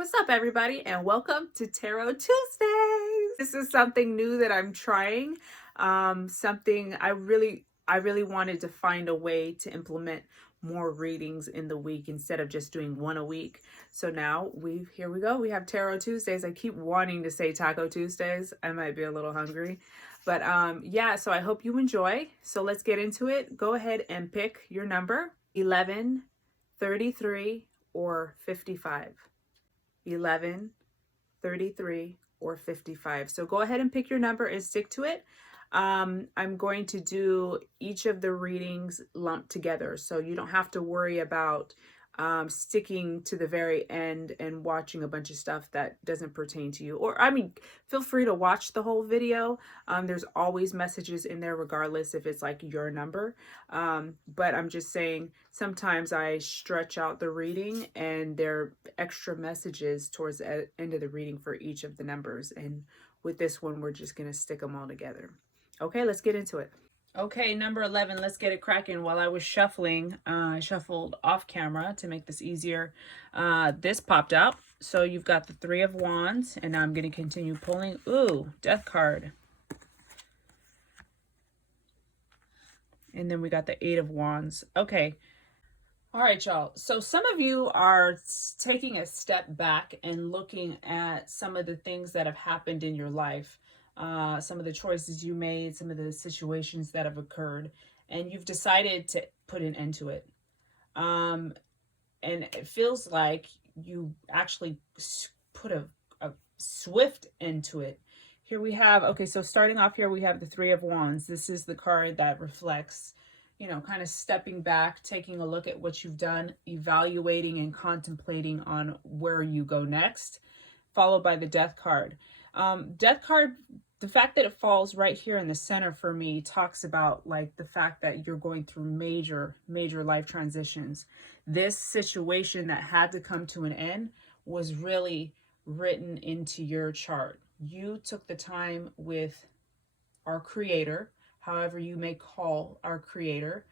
what's up, everybody, and welcome to Tarot Tuesdays. This is something new that I'm trying. Something I really wanted to find a way to implement more readings in the week instead of just doing one a week. So now here we go. We have Tarot Tuesdays. I keep wanting to say Taco Tuesdays. I might be a little hungry, but yeah. So I hope you enjoy. So let's get into it. Go ahead and pick your number: 11, 33, or 55. 11, 33, or 55. So go ahead and pick your number and stick to it. I'm going to do each of the readings lumped together, so you don't have to worry about sticking to the very end and watching a bunch of stuff that doesn't pertain to you. Or, I mean, feel free to watch the whole video. There's always messages in there, regardless if it's like your number. But I'm just saying, sometimes I stretch out the reading and there are extra messages towards the end of the reading for each of the numbers. And with this one, we're just going to stick them all together. Okay, let's get into it. Okay, number 11, let's get it cracking. While I was shuffling, I shuffled off camera to make this easier. This popped out. So you've got the Three of Wands, and now I'm going to continue pulling. Ooh, Death card. And then we got the Eight of Wands. Okay. All right, y'all. So some of you are taking a step back and looking at some of the things that have happened in your life. Some of the choices you made, some of the situations that have occurred, and you've decided to put an end to it. And it feels like you actually put a swift end to it. Here we have, okay, so starting off here, we have the Three of Wands. This is the card that reflects, you know, kind of stepping back, taking a look at what you've done, evaluating and contemplating on where you go next, followed by the Death card. Death card, the fact that it falls right here in the center for me talks about like the fact that you're going through major life transitions. This situation that had to come to an end was really written into your chart. You took the time with our creator, however you may call our creator.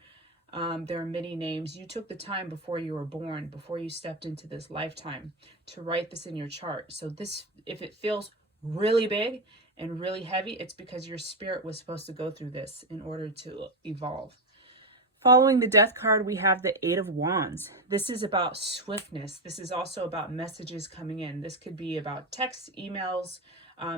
There are many names. You took the time before you were born, before you stepped into this lifetime, to write this in your chart. So this, if it feels really big and really heavy, it's because your spirit was supposed to go through this in order to evolve. Following the Death card, we have the Eight of Wands. This is about swiftness. This is also about messages coming in. This could be about texts, emails.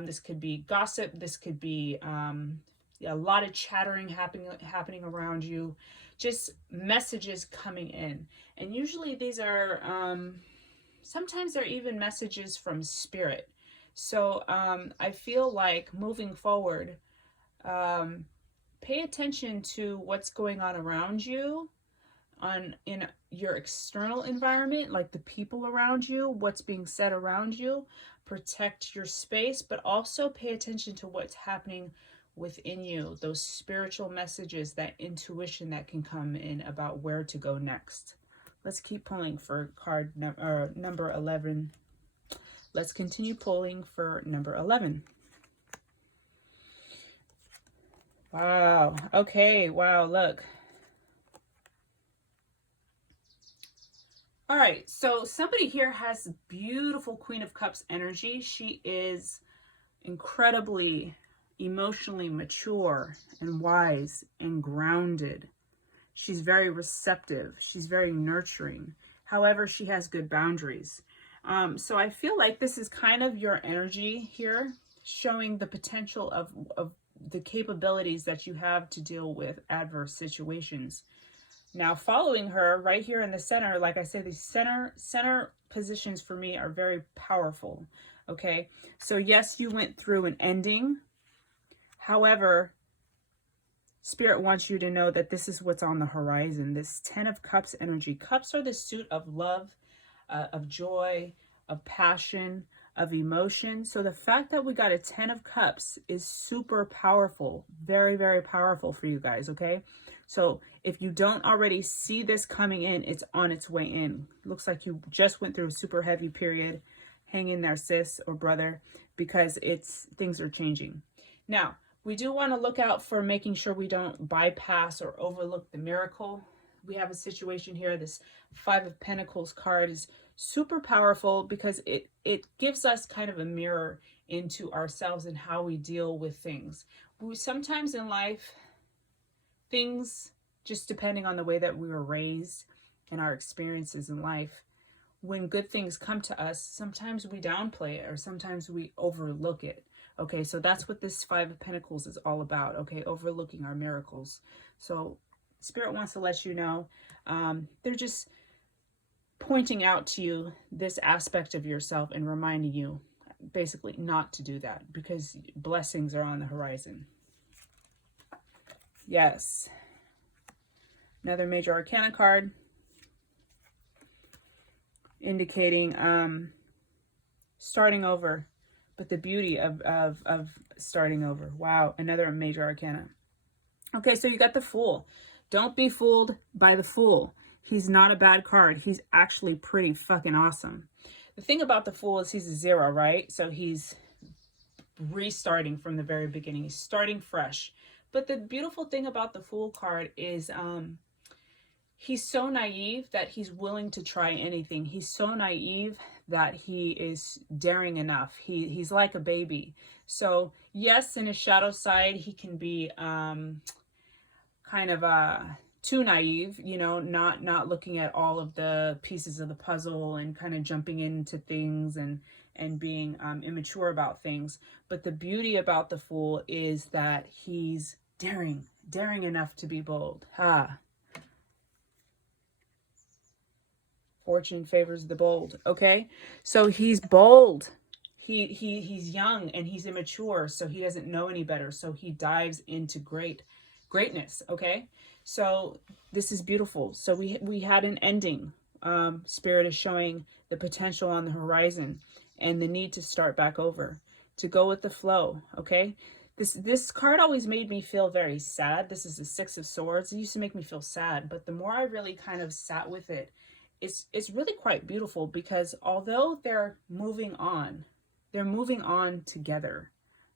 This could be gossip. This could be a lot of chattering happening around you. Just messages coming in. And usually these are, sometimes they're even messages from spirit. So I feel like moving forward, pay attention to what's going on around you, in your external environment, like the people around you, what's being said around you. Protect your space, but also pay attention to what's happening within you, those spiritual messages, that intuition that can come in about where to go next. Let's keep pulling for card number 11. Let's continue pulling for number 11. Wow. Okay. Wow. Look. All right. So somebody here has beautiful Queen of Cups energy. She is incredibly emotionally mature and wise and grounded. She's very receptive. She's very nurturing. However, she has good boundaries. So I feel like this is kind of your energy here, showing the potential of the capabilities that you have to deal with adverse situations. Now, following her right here in the center, like I said, these center positions for me are very powerful. Okay, so yes, you went through an ending. However, Spirit wants you to know that this is what's on the horizon. This 10 of Cups energy. Cups are the suit of love, of joy, of passion, of emotion. So the fact that we got a 10 of Cups is super powerful. Very, very powerful for you guys, okay? So if you don't already see this coming in, it's on its way in. Looks like you just went through a super heavy period. Hang in there, sis or brother, because things are changing. Now, we do want to look out for making sure we don't bypass or overlook the miracle. We have a situation here. This Five of Pentacles card is Super powerful because it gives us kind of a mirror into ourselves and how we deal with things. We sometimes in life, things, just depending on the way that we were raised and our experiences in life, when good things come to us, sometimes we downplay it or sometimes we overlook it. Okay, so that's what this Five of Pentacles is all about. Okay, overlooking our miracles. So Spirit wants to let you know, they're just pointing out to you this aspect of yourself and reminding you basically not to do that because blessings are on the horizon. Yes. Another major arcana card indicating starting over, but the beauty of starting over. Wow, another major arcana. Okay, so you got the Fool. Don't be fooled by the Fool. He's not a bad card. He's actually pretty fucking awesome. The thing about the Fool is he's a 0, right? So he's restarting from the very beginning. He's starting fresh. But the beautiful thing about the Fool card is he's so naive that he's willing to try anything. He's so naive that he is daring enough. He's like a baby. So yes, in his shadow side, he can be kind of too naive, you know, not looking at all of the pieces of the puzzle and kind of jumping into things and being immature about things. But the beauty about the Fool is that he's daring enough to be bold. Fortune favors the bold. Okay, so he's bold. He's young and he's immature, so he doesn't know any better. So he dives into greatness. Okay, so this is beautiful. So we had an ending. Spirit is showing the potential on the horizon and the need to start back over, to go with the flow. Okay, this card always made me feel very sad. This is the Six of Swords. It used to make me feel sad, but the more I really kind of sat with it, it's really quite beautiful because although they're moving on together.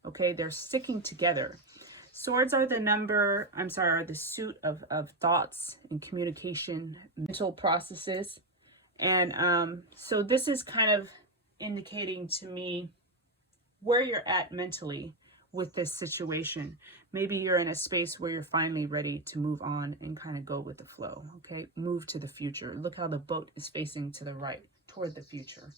Okay, they're sticking together. Swords are the suit of thoughts and communication, mental processes. And so this is kind of indicating to me where you're at mentally with this situation. Maybe you're in a space where you're finally ready to move on and kind of go with the flow. Okay, move to the future. Look how the boat is facing to the right, toward the future.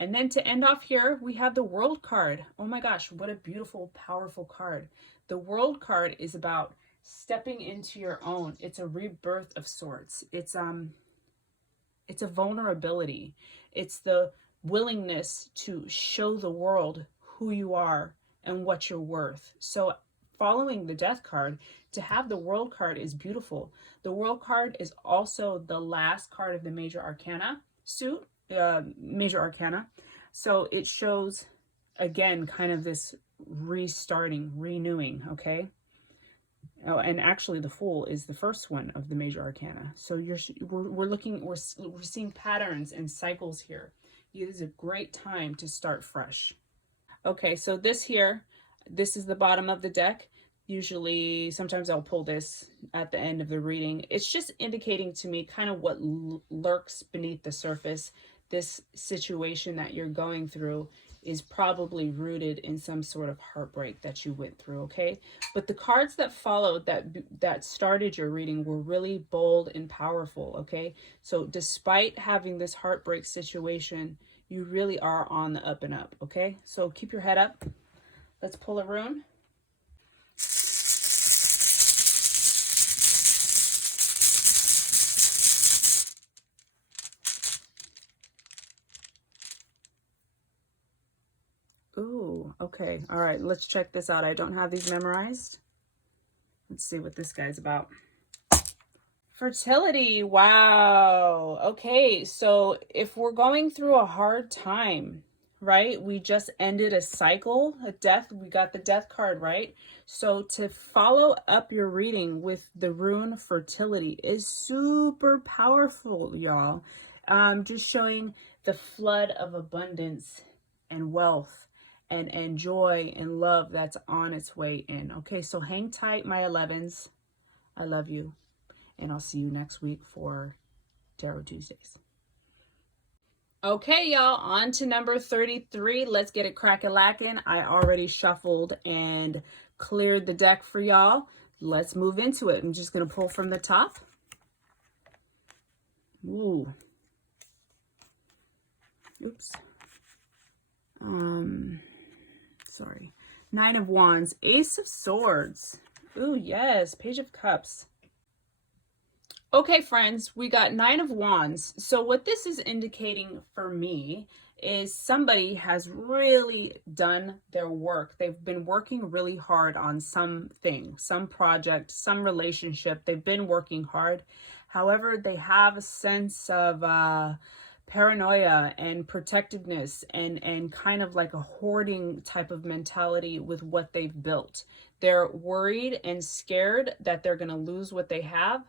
And then to end off here, we have the World card. Oh my gosh, what a beautiful, powerful card. The World card is about stepping into your own. It's a rebirth of sorts. It's a vulnerability. It's the willingness to show the world who you are and what you're worth. So following the Death card, to have the World card is beautiful. The World card is also the last card of the Major Arcana suit. Major Arcana. So it shows, again, kind of this restarting, renewing, okay? Oh, and actually the Fool is the first one of the Major Arcana. So we're seeing patterns and cycles here. It is a great time to start fresh. Okay, so this is the bottom of the deck. Usually, sometimes I'll pull this at the end of the reading. It's just indicating to me kind of what lurks beneath the surface. This situation that you're going through is probably rooted in some sort of heartbreak that you went through, okay? But the cards that followed that started your reading were really bold and powerful, okay? So despite having this heartbreak situation, you really are on the up and up, okay? So keep your head up. Let's pull a rune. Ooh, okay. All right, let's check this out. I don't have these memorized. Let's see what this guy's about. Fertility. Wow. Okay, so if we're going through a hard time, right? We just ended a cycle, a death. We got the Death card, right? So to follow up your reading with the rune Fertility is super powerful, y'all. Just showing the flood of abundance and wealth and joy and love that's on its way in. Okay, so hang tight, my 11s. I love you. And I'll see you next week for Tarot Tuesdays. Okay, y'all, on to number 33. Let's get it crack-a-lackin'. I already shuffled and cleared the deck for y'all. Let's move into it. I'm just going to pull from the top. Ooh. Oops. Sorry. Nine of Wands, Ace of Swords. Ooh, yes, Page of Cups. Okay, friends, we got Nine of Wands. So what this is indicating for me is somebody has really done their work. They've been working really hard on something, some project, some relationship. They've been working hard. However, they have a sense of paranoia and protectiveness and kind of like a hoarding type of mentality with what they've built. They're worried and scared that they're going to lose what they have.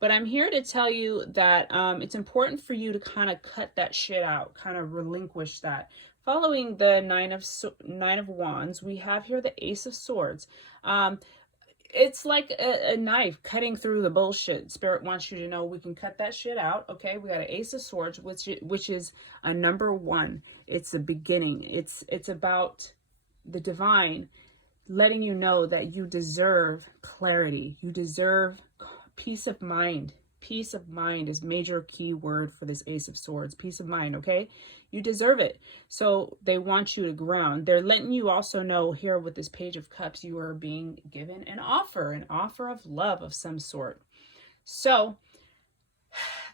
But I'm here to tell you that it's important for you to kind of cut that shit out, kind of relinquish that. Following the Nine of Wands, we have here the Ace of Swords. It's like a knife cutting through the bullshit. Spirit wants you to know we can cut that shit out. Okay, we got an Ace of Swords, which is a number one. It's a beginning. It's about the divine letting you know that you deserve clarity. You deserve peace of mind. Peace of mind is major key word for this Ace of Swords. Peace of mind, okay? You deserve it. So they want you to ground. They're letting you also know here with this Page of Cups, you are being given an offer of love of some sort. So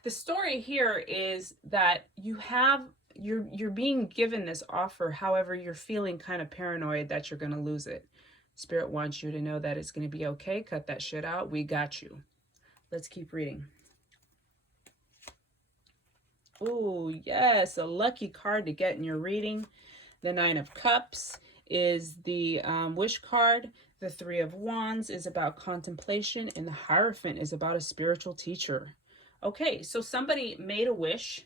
the story here is that you're being given this offer. However, you're feeling kind of paranoid that you're going to lose it. Spirit wants you to know that it's going to be okay. Cut that shit out. We got you. Let's keep reading. Oh, yes, a lucky card to get in your reading. The Nine of Cups is the wish card. The Three of Wands is about contemplation, and the Hierophant is about a spiritual teacher. Okay, so somebody made a wish,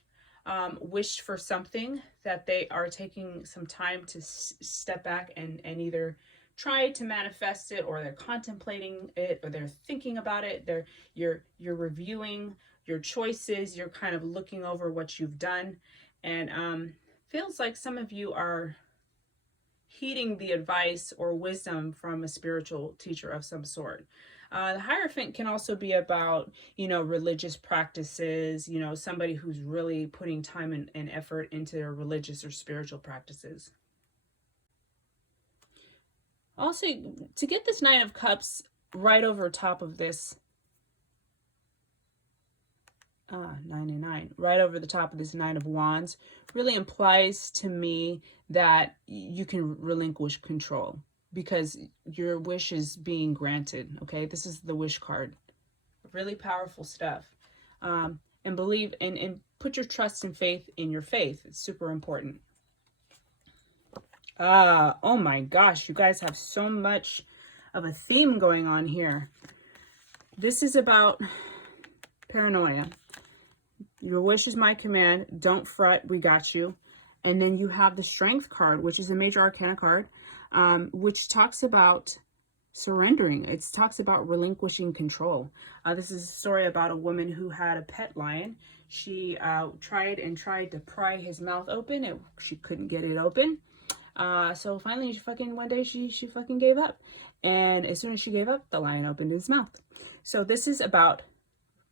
wished for something that they are taking some time to step back and either try to manifest it, or they're contemplating it, or they're thinking about it. You're reviewing your choices. You're kind of looking over what you've done, and feels like some of you are heeding the advice or wisdom from a spiritual teacher of some sort. The Hierophant can also be about, religious practices, somebody who's really putting time and effort into their religious or spiritual practices. Also, to get this Nine of Cups right over top of this 99, right over the top of this Nine of Wands, really implies to me that you can relinquish control because your wish is being granted. Okay, this is the wish card. Really powerful stuff. And believe and put your trust and faith in your faith. It's super important. Oh my gosh, you guys have so much of a theme going on here. This is about paranoia. Your wish is my command. Don't fret. We got you. And then you have the Strength card, which is a major arcana card, which talks about surrendering. It talks about relinquishing control. This is a story about a woman who had a pet lion. She tried to pry his mouth open. She couldn't get it open. So finally, one day she fucking gave up. And as soon as she gave up, the lion opened his mouth. So this is about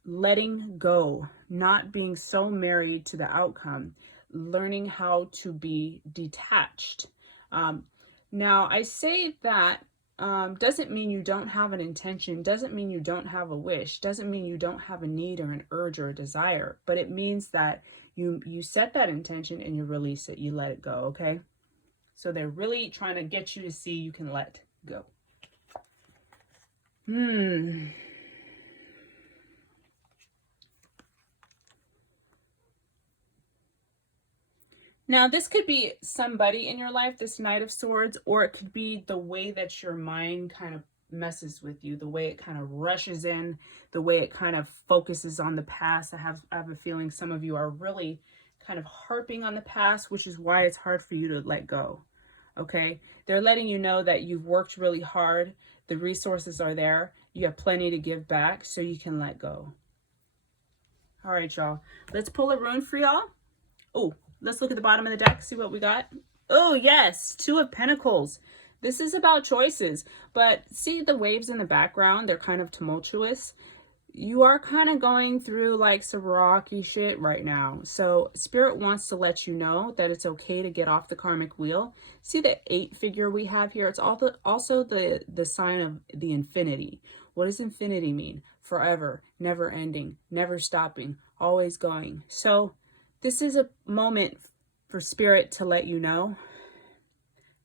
letting go, not being so married to the outcome, learning how to be detached. Now, I say that doesn't mean you don't have an intention, doesn't mean you don't have a wish, doesn't mean you don't have a need or an urge or a desire, but it means that you set that intention and you release it, you let it go, okay? So they're really trying to get you to see you can let go. Now, this could be somebody in your life, this Knight of Swords, or it could be the way that your mind kind of messes with you, the way it kind of rushes in, the way it kind of focuses on the past. I have a feeling some of you are really kind of harping on the past, which is why it's hard for you to let go. Okay, they're letting you know that you've worked really hard. The resources are there. You have plenty to give back, so you can let go. All right, y'all. Let's pull a rune for y'all. Oh, let's look at the bottom of the deck, see what we got. Oh, yes, Two of Pentacles. This is about choices, but see the waves in the background? They're kind of tumultuous. You are kind of going through like some rocky shit right now. So Spirit wants to let you know that it's okay to get off the karmic wheel. See the 8 figure we have here? It's also the sign of the infinity. What does infinity mean? Forever, never ending, never stopping, always going. So this is a moment for Spirit to let you know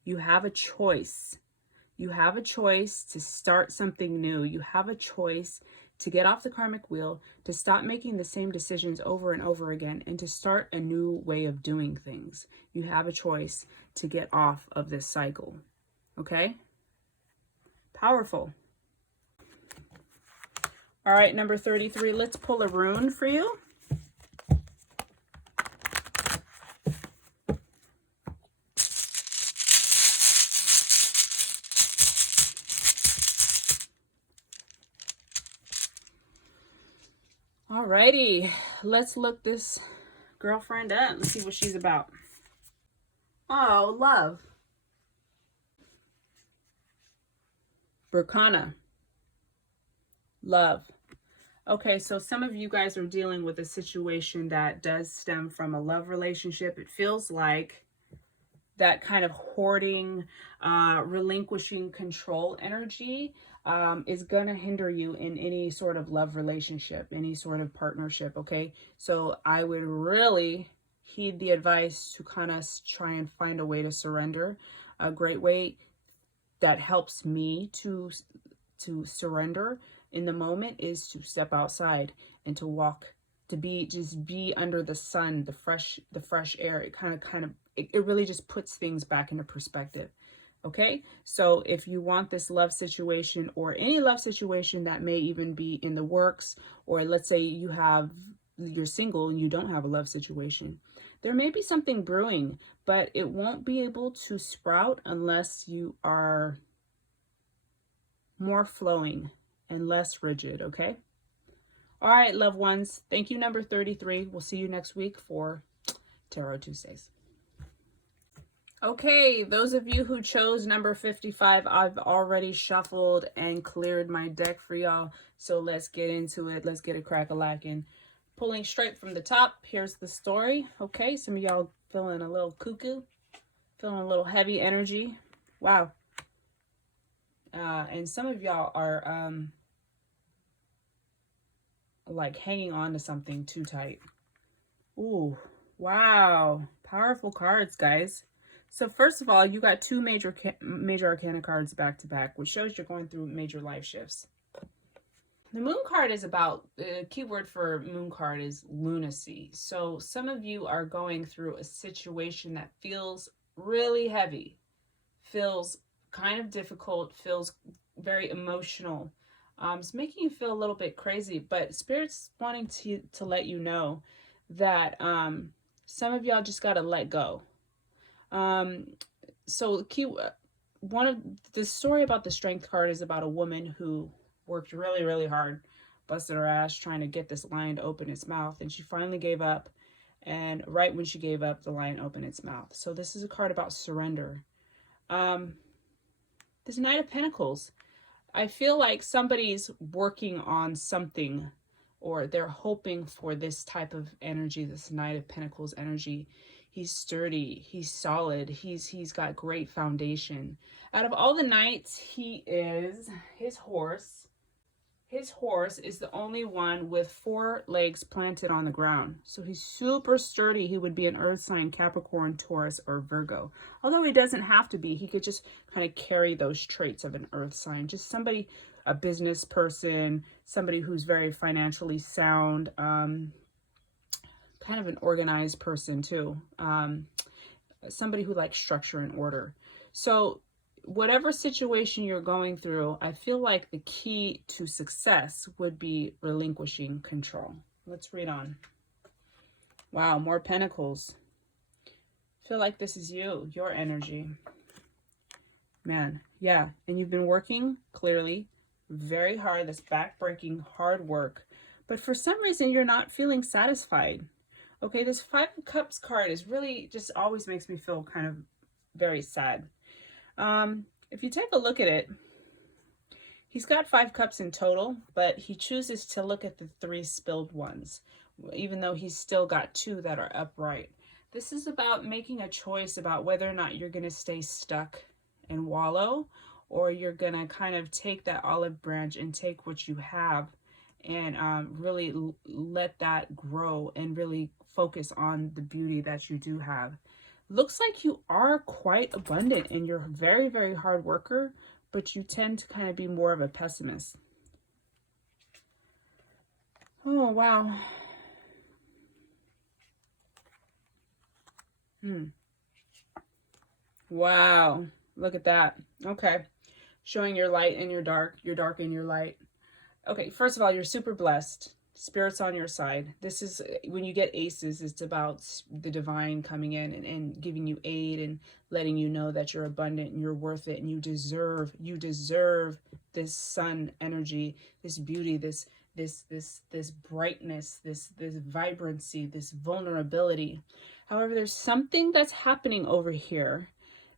you have a choice. You have a choice to start something new. You have a choice to get off the karmic wheel, to stop making the same decisions over and over again, and to start a new way of doing things. You have a choice to get off of this cycle. Okay? Powerful. All right, number 33, let's pull a rune for you. Alrighty, let's look this girlfriend up. Let's see what she's about. Oh, love. Berkana. Love. Okay, so some of you guys are dealing with a situation that does stem from a love relationship. It feels like that kind of hoarding, relinquishing control energy is going to hinder you in any sort of love relationship, any sort of partnership, okay? So I would really heed the advice to kind of try and find a way to surrender. A great way that helps me to surrender in the moment is to step outside and to walk, to just be under the sun, the fresh air. It kind of it really just puts things back into perspective. Okay, so if you want this love situation or any love situation that may even be in the works, or let's say you're single and you don't have a love situation, there may be something brewing, but it won't be able to sprout unless you are more flowing and less rigid. Okay. All right, loved ones. Thank you, number 33. We'll see you next week for Tarot Tuesdays. Okay, those of you who chose number 55, I've already shuffled and cleared my deck for y'all. So let's get into it. Let's get a crack-a-lackin'. Pulling straight from the top, here's the story. Okay, some of y'all feeling a little cuckoo, feeling a little heavy energy. Wow. And some of y'all are like hanging on to something too tight. Ooh, wow. Powerful cards, guys. So first of all, you got 2 major arcana cards back to back, which shows you're going through major life shifts. The moon card is about, the keyword for moon card is lunacy. So some of you are going through a situation that feels really heavy, feels kind of difficult, feels very emotional. It's making you feel a little bit crazy, but Spirit's wanting to let you know that some of y'all just got to let go. So one of the story about the Strength card is about a woman who worked really, really hard, busted her ass trying to get this lion to open its mouth, and she finally gave up. And right when she gave up, the lion opened its mouth. So this is a card about surrender. This Knight of Pentacles. I feel like somebody's working on something, or they're hoping for this type of energy, this Knight of Pentacles energy. He's sturdy, he's solid, he's got great foundation. Out of all the knights, his horse is the only one with 4 legs planted on the ground. So he's super sturdy. He would be an earth sign, Capricorn, Taurus, or Virgo. Although he doesn't have to be. He could just kind of carry those traits of an earth sign. Just somebody, a business person, somebody who's very financially sound, kind of an organized person too. Somebody who likes structure and order. So whatever situation you're going through, I feel like the key to success would be relinquishing control. Let's read on. Wow, more pentacles. I feel like this is your energy. Man, yeah. And you've been working, clearly, very hard. This back-breaking hard work. but for some reason you're not feeling satisfied. Okay, this Five of Cups card is really just always makes me feel kind of very sad. If you take a look at it, he's got 5 cups in total, but he chooses to look at the 3 spilled ones, even though he's still got 2 that are upright. This is about making a choice about whether or not you're going to stay stuck and wallow, or you're going to kind of take that olive branch and take what you have and really let that grow and really focus on the beauty that you do have. Looks like you are quite abundant and you're a very, very hard worker, but you tend to kind of be more of a pessimist. Oh, wow. Wow. Look at that. Okay. Showing your light and your dark and your light. Okay, first of all, you're super blessed. Spirit's on your side. This is when you get aces, it's about the divine coming in and giving you aid and letting you know that you're abundant and you're worth it and you deserve this sun energy, this beauty, this brightness, this vibrancy, this vulnerability. However, there's something that's happening over here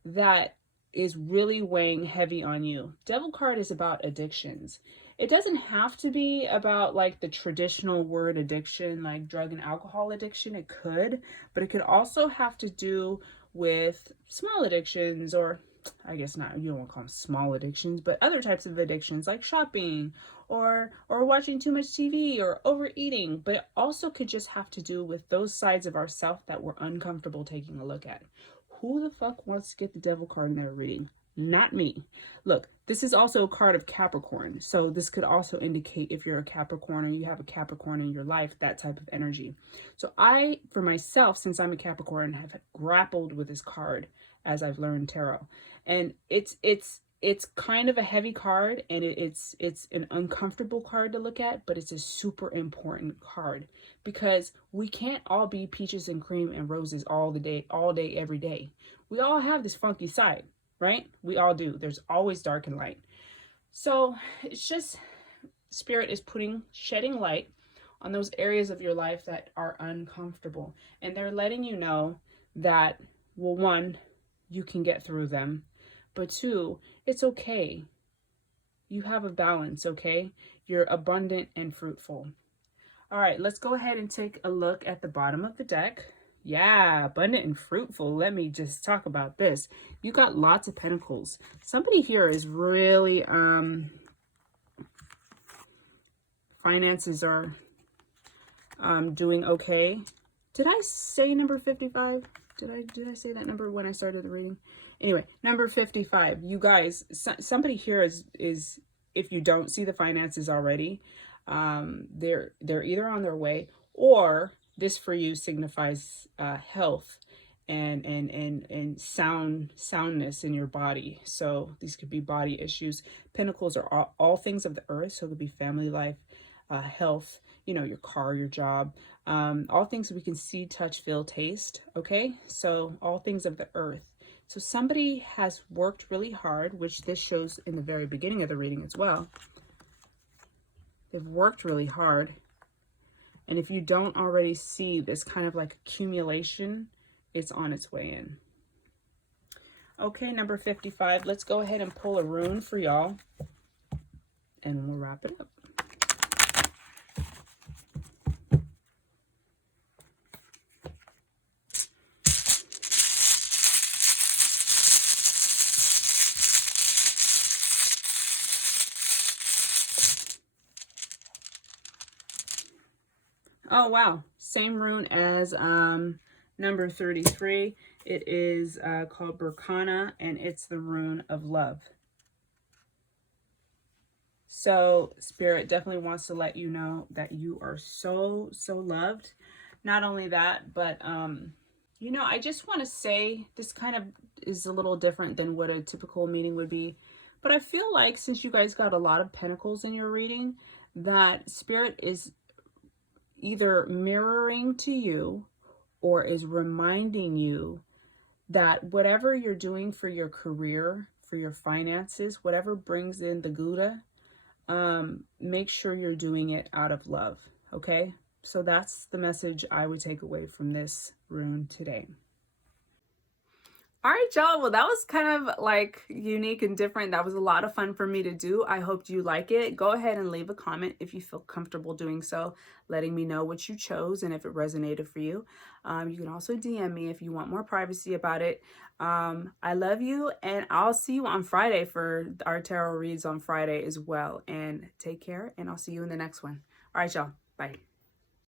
that is really weighing heavy on you. Devil card is about addictions. It doesn't have to be about like the traditional word addiction, like drug and alcohol addiction. It could, but it could also have to do with small addictions, or I guess not, you don't want to call them small addictions, but other types of addictions like shopping or watching too much TV or overeating. But it also could just have to do with those sides of ourself that we're uncomfortable taking a look at. Who the fuck wants to get the devil card in their reading? Not me. Look, this is also a card of Capricorn. So this could also indicate if you're a Capricorn or you have a Capricorn in your life, that type of energy. So I, for myself, since I'm a Capricorn, have grappled with this card as I've learned tarot. And it's kind of a heavy card, and it's an uncomfortable card to look at, but it's a super important card because we can't all be peaches and cream and roses all day, every day. We all have this funky side, right? We all do. There's always dark and light. So it's just Spirit is shedding light on those areas of your life that are uncomfortable, and they're letting you know that, well, one, you can get through them. But 2, it's okay. You have a balance, okay? You're abundant and fruitful. All right, let's go ahead and take a look at the bottom of the deck. Yeah, abundant and fruitful. Let me just talk about this. You got lots of pentacles. Somebody here is really, finances are doing okay. Did I say number 55? Did I say that number when I started the reading? Anyway, number 55. You guys, somebody here is if you don't see the finances already, they're either on their way, or this for you signifies health and soundness in your body. So these could be body issues. Pentacles are all things of the earth, so it could be family life, health, you know, your car, your job, all things we can see, touch, feel, taste. Okay, so all things of the earth. So somebody has worked really hard, which this shows in the very beginning of the reading as well. They've worked really hard. And if you don't already see this kind of like accumulation, it's on its way in. Okay, number 55. Let's go ahead and pull a rune for y'all, and we'll wrap it up. Oh, wow. Same rune as number 33. It is called Berkana, and it's the rune of love. So Spirit definitely wants to let you know that you are so, so loved. Not only that, but, you know, I just want to say this kind of is a little different than what a typical meeting would be. But I feel like since you guys got a lot of pentacles in your reading, that Spirit is either mirroring to you or is reminding you that whatever you're doing for your career, for your finances, whatever brings in the Gouda, make sure you're doing it out of love. Okay, so that's the message I would take away from this rune today. All right, y'all. Well, that was kind of like unique and different. That was a lot of fun for me to do. I hope you like it. Go ahead and leave a comment if you feel comfortable doing so, letting me know what you chose and if it resonated for you. You can also DM me if you want more privacy about it. I love you, and I'll see you on Friday for our tarot reads on Friday as well. And take care, and I'll see you in the next one. All right, y'all. Bye.